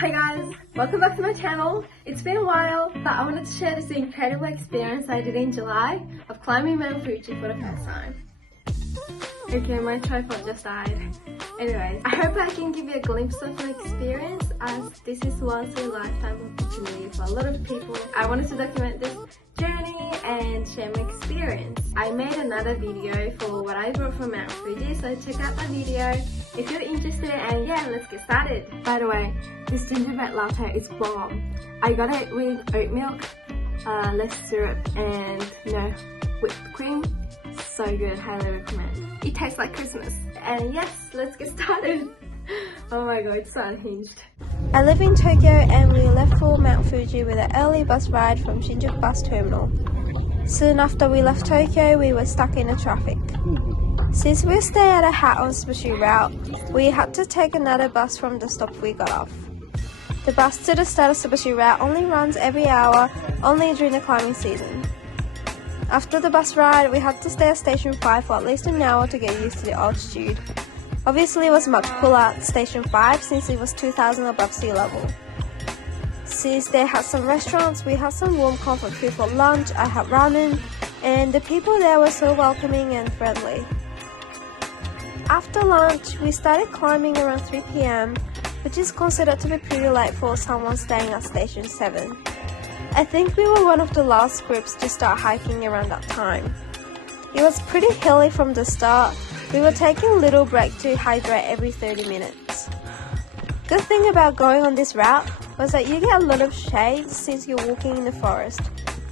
Hi guys, welcome back to my channel. It's been a while, but I wanted to share this incredible experience I did in July of climbing Mt Fuji for the first time. Okay, my tripod just died. Anyway, I hope I can give you a glimpse of my experience, as this is once in a lifetime opportunity for a lot of people. I wanted to document this journey and share my experience. I made another video for what I brought from Mt Fuji, so check out my video if you're interested, and yeah, let's get started. By the way, this gingerbread latte is bomb. I got it with oat milk, less syrup, and no whipped cream. So good, highly recommend. It tastes like Christmas. And yes, let's get started. Oh my god, it's so unhinged. I live in Tokyo and we left for Mt Fuji with an early bus ride from Shinjuku bus terminal. Soon after we left Tokyo, we were stuck in the traffic. Since we stay at a hat on Tsubushi route, we had to take another bus from the stop we got off. The bus to the start of Tsubushi route only runs every hour, only during the climbing season. After the bus ride, we had to stay at Station 5 for at least an hour to get used to the altitude. Obviously it was much cooler at Station 5 since it was 2,000 above sea level. Since they had some restaurants, we had some warm comfort food for lunch. I had ramen, and the people there were so welcoming and friendly. After lunch, we started climbing around 3 PM, which is considered to be pretty late for someone staying at Station 7. I think we were one of the last groups to start hiking around that time. It was pretty hilly from the start. We were taking a little break to hydrate every 30 minutes. Good thing about going on this route was that you get a lot of shade since you're walking in the forest.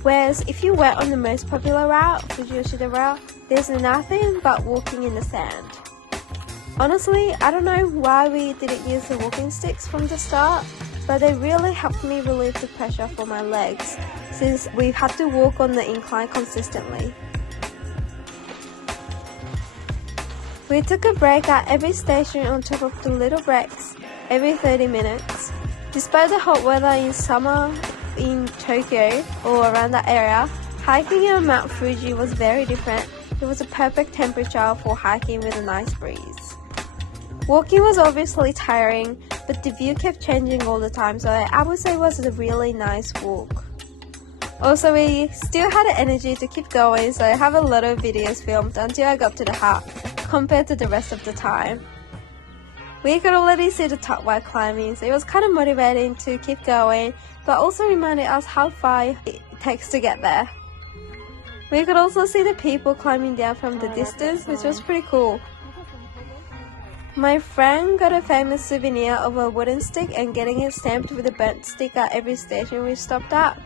Whereas if you went on the most popular route, Fuji route, there's nothing but walking in the sand. Honestly, I don't know why we didn't use the walking sticks from the start, but they really helped me relieve the pressure for my legs since we had to walk on the incline consistently. We took a break at every station on top of the little breaks every 30 minutes. Despite the hot weather in summer in Tokyo or around that area, hiking on Mt Fuji was very different. It was a perfect temperature for hiking with a nice breeze. Walking was obviously tiring, but the view kept changing all the time, so I would say it was a really nice walk. Also, we still had the energy to keep going, so I have a lot of videos filmed until I got to the hut, compared to the rest of the time. We could already see the top while climbing, so it was kind of motivating to keep going, but also reminded us how far it takes to get there. We could also see the people climbing down from the distance, which was pretty cool. My friend got a famous souvenir of a wooden stick and getting it stamped with a burnt stick at every station we stopped at.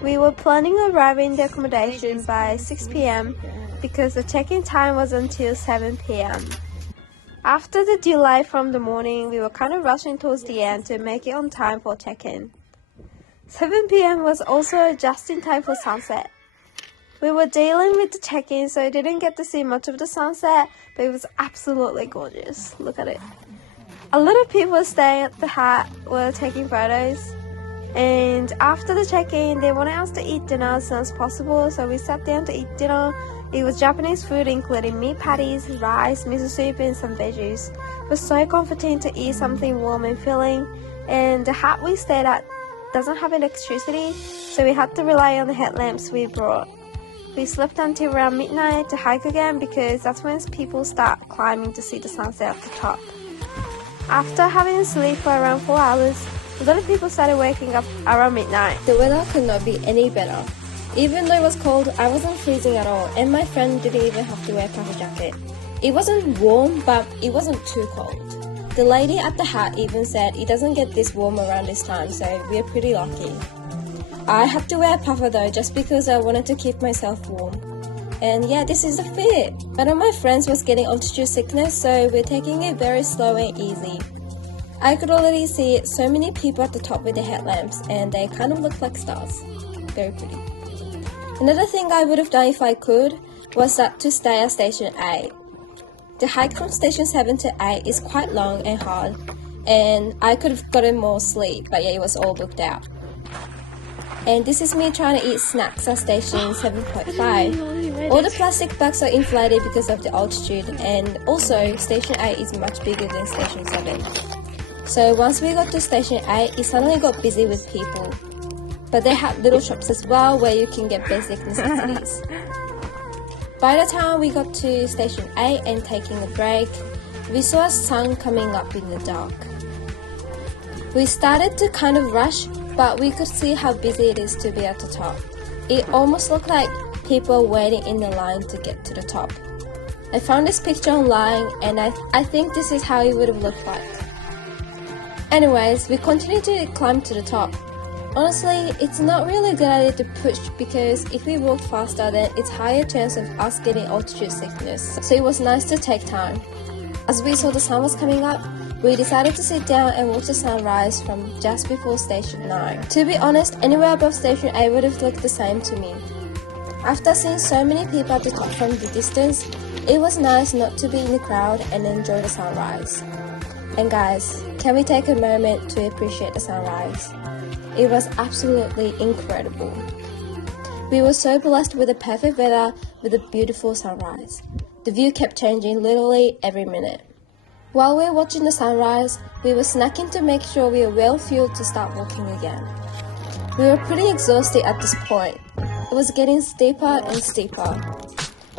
We were planning on arriving at the accommodation by 6 PM because the check-in time was until 7 PM. After the delay from the morning, we were kind of rushing towards the end to make it on time for check-in. 7 PM was also just in time for sunset. We were dealing with the check-in, so I didn't get to see much of the sunset, but it was absolutely gorgeous. Look at it. A lot of people staying at the hut were taking photos, and after the check-in, they wanted us to eat dinner as soon as possible, so we sat down to eat dinner. It was Japanese food including meat patties, rice, miso soup, and some veggies. It was so comforting to eat something warm and filling, and the hut we stayed at doesn't have electricity, so we had to rely on the headlamps we brought. We slept until around midnight to hike again because that's when people start climbing to see the sunset at the top. After having sleep for around 4 hours, a lot of people started waking up around midnight. The weather could not be any better. Even though it was cold, I wasn't freezing at all, and my friend didn't even have to wear a puffer jacket. It wasn't warm, but it wasn't too cold. The lady at the hut even said it doesn't get this warm around this time, so we're pretty lucky. I had to wear a puffer though, just because I wanted to keep myself warm. And yeah, this is the fit. One of my friends was getting altitude sickness, so we're taking it very slow and easy. I could already see so many people at the top with their headlamps, and they kind of look like stars. Very pretty. Another thing I would have done if I could was that to stay at Station 8. The hike from Station 7 to 8 is quite long and hard, and I could have gotten more sleep, but yeah, it was all booked out. And this is me trying to eat snacks at Station 7.5. All the plastic bags are inflated because of the altitude, and also Station 8 is much bigger than Station 7. So once we got to station 8, it suddenly got busy with people. But they had little shops as well where you can get basic necessities. By the time we got to station 8 and taking a break, we saw a sun coming up in the dark. We started to kind of rush, but we could see how busy it is to be at the top. It almost looked like people waiting in the line to get to the top. I found this picture online and I think this is how it would have looked like. Anyways, we continued to climb to the top. Honestly, it's not really a good idea to push because if we walk faster then it's higher chance of us getting altitude sickness. So it was nice to take time. As we saw the sun was coming up, we decided to sit down and watch the sunrise from just before station 9. To be honest, anywhere above station 8 would have looked the same to me. After seeing so many people at the top from the distance, it was nice not to be in the crowd and enjoy the sunrise. And guys, can we take a moment to appreciate the sunrise? It was absolutely incredible. We were so blessed with the perfect weather with a beautiful sunrise. The view kept changing literally every minute. While we were watching the sunrise, we were snacking to make sure we were well fueled to start walking again. We were pretty exhausted at this point. It was getting steeper and steeper.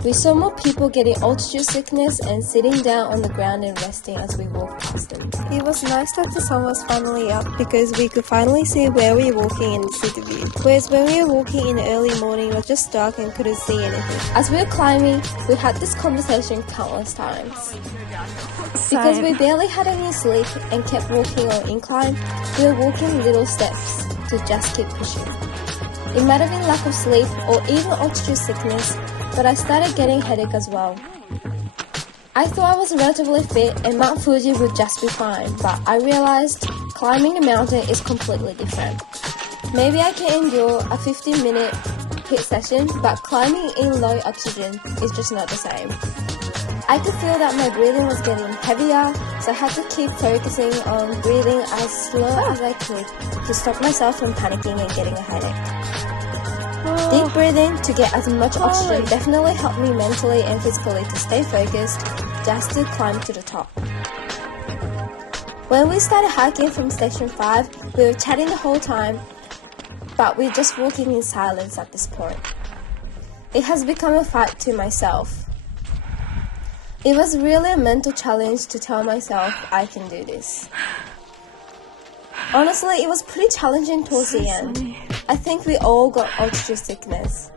We saw more people getting altitude sickness and sitting down on the ground and resting as we walked past them. It was nice that the sun was finally up because we could finally see where we were walking and see the view. Whereas when we were walking in the early morning, it was just dark and couldn't see anything. As we were climbing, we had this conversation countless times. Because we barely had any sleep and kept walking on incline, we were walking little steps to just keep pushing. It might have been lack of sleep or even altitude sickness, but I started getting headache as well. I thought I was relatively fit and Mt Fuji would just be fine, but I realized climbing a mountain is completely different. Maybe I can endure a 15-minute HIIT session, but climbing in low oxygen is just not the same. I could feel that my breathing was getting heavier, so I had to keep focusing on breathing as slow as I could to stop myself from panicking and getting a headache. Deep breathing to get as much oxygen definitely helped me mentally and physically to stay focused just to climb to the top. When we started hiking from station 5, we were chatting the whole time, but we're just walking in silence at this point. It has become a fight to myself. It was really a mental challenge to tell myself I can do this. Honestly, it was pretty challenging towards the end. I think we all got altitude sickness.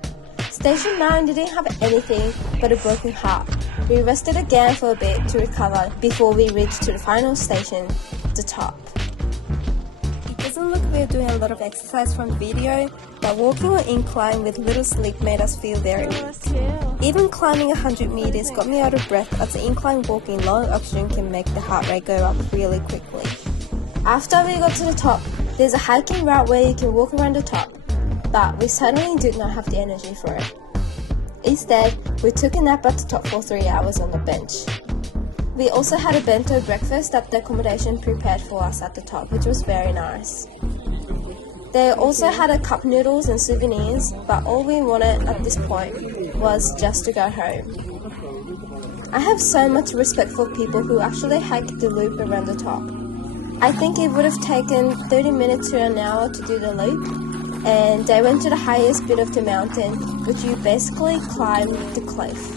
Station 9 didn't have anything but a broken heart. We rested again for a bit to recover before we reached to the final station, the top. It doesn't look we're doing a lot of exercise from the video, but walking on incline with little sleep made us feel very weak. Even climbing 100 meters got me out of breath as the incline walking low oxygen can make the heart rate go up really quickly. After we got to the top, there's a hiking route where you can walk around the top, but we suddenly did not have the energy for it. Instead, we took a nap at the top for 3 hours on the bench. We also had a bento breakfast that the accommodation prepared for us at the top, which was very nice. They also had a cup noodles and souvenirs, but all we wanted at this point was just to go home. I have so much respect for people who actually hike the loop around the top. I think it would have taken 30 minutes to an hour to do the loop, and they went to the highest bit of the mountain, which you basically climb the cliff.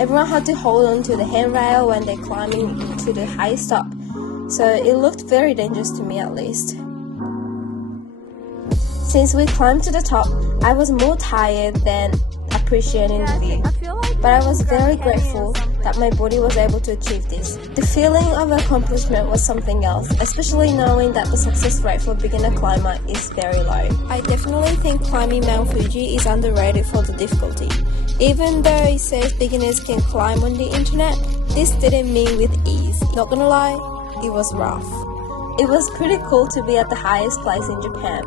Everyone had to hold on to the handrail when they're climbing to the highest top, so it looked very dangerous to me at least. Since we climbed to the top, I was more tired than appreciating the view, but I was very grateful that my body was able to achieve this. The feeling of accomplishment was something else, especially knowing that the success rate for beginner climber is very low. I definitely think climbing Mt Fuji is underrated for the difficulty. Even though it says beginners can climb on the internet, this didn't mean with ease. Not gonna lie, it was rough. It was pretty cool to be at the highest place in Japan.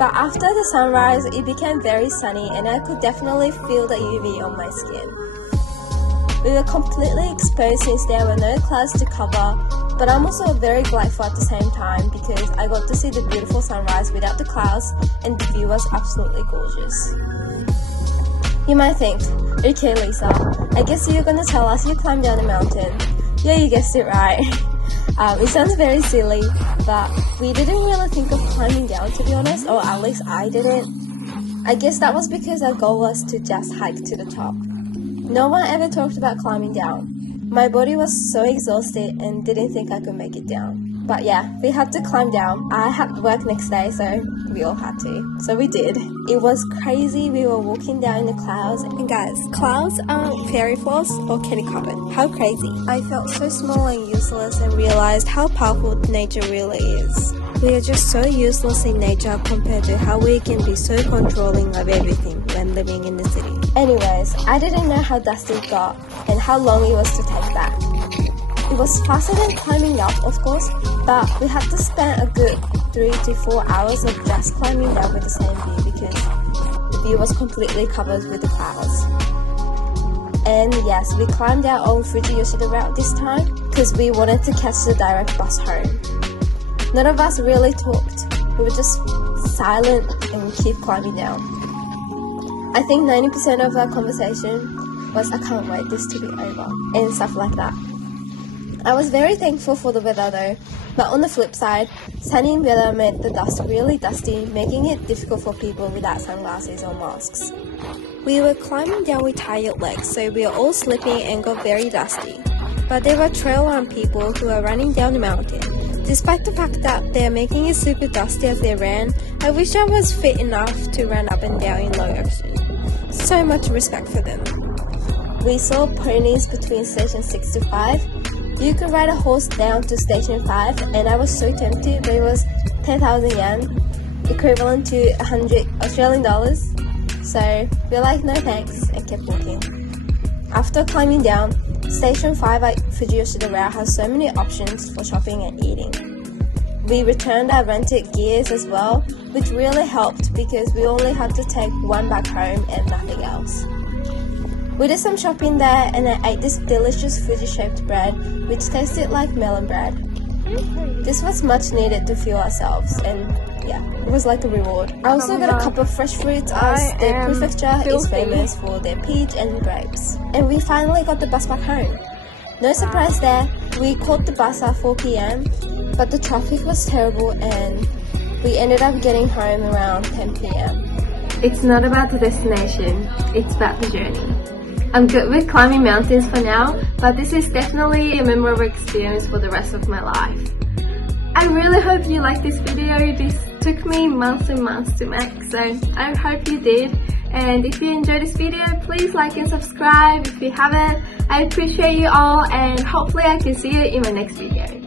But after the sunrise, it became very sunny and I could definitely feel the UV on my skin. We were completely exposed since there were no clouds to cover, but I'm also very grateful at the same time because I got to see the beautiful sunrise without the clouds and the view was absolutely gorgeous. You might think, okay Lisa, I guess you're gonna tell us you climbed down a mountain. Yeah, you guessed it right. It sounds very silly, but we didn't really think of climbing down, to be honest, or at least I didn't. I guess that was because our goal was to just hike to the top. No one ever talked about climbing down. My body was so exhausted and didn't think I could make it down. But yeah, we had to climb down. I had work next day, so we all had to. So we did. It was crazy. We were walking down in the clouds. And guys, clouds aren't fairy floors or candy carpet. How crazy. I felt so small and useless and realized how powerful nature really is. We are just so useless in nature compared to how we can be so controlling of everything when living in the city. Anyways, I didn't know how dusty it got and how long it was to take back. It was faster than climbing up, of course, but we had to spend a good 3 to 4 hours of just climbing down with the same view because the view was completely covered with the clouds. And yes, we climbed our own Fuji Yoshida route this time because we wanted to catch the direct bus home. None of us really talked. We were just silent and we keep climbing down. I think 90% of our conversation was, I can't wait this to be over, and stuff like that. I was very thankful for the weather though, but on the flip side, sunny weather made the dust really dusty, making it difficult for people without sunglasses or masks. We were climbing down with tired legs, so we were all slipping and got very dusty. But there were trail run people who were running down the mountain. Despite the fact that they're making it super dusty as they ran, I wish I was fit enough to run up and down in low oxygen. So much respect for them. We saw ponies between station 6 to 5. You could ride a horse down to station 5 and I was so tempted, but it was 10,000 yen, equivalent to 100 Australian dollars. So we're like, no thanks, and kept walking. After climbing down, Station 5 at Fuji Yoshida Route has so many options for shopping and eating. We returned our rented gears as well, which really helped because we only had to take one back home and nothing else. We did some shopping there and I ate this delicious Fuji-shaped bread, which tasted like melon bread. This was much needed to fuel ourselves and yeah, it was like a reward. I also got a cup of fresh fruits as the prefecture is famous for their peach and grapes. And we finally got the bus back home. No surprise there, we caught the bus at 4 p.m, but the traffic was terrible and we ended up getting home around 10 p.m. It's not about the destination, it's about the journey. I'm good with climbing mountains for now, but this is definitely a memorable experience for the rest of my life. I really hope you liked this video. This took me months and months to make, so I hope you did. And if you enjoyed this video, please like and subscribe if you haven't. I appreciate you all and hopefully I can see you in my next video.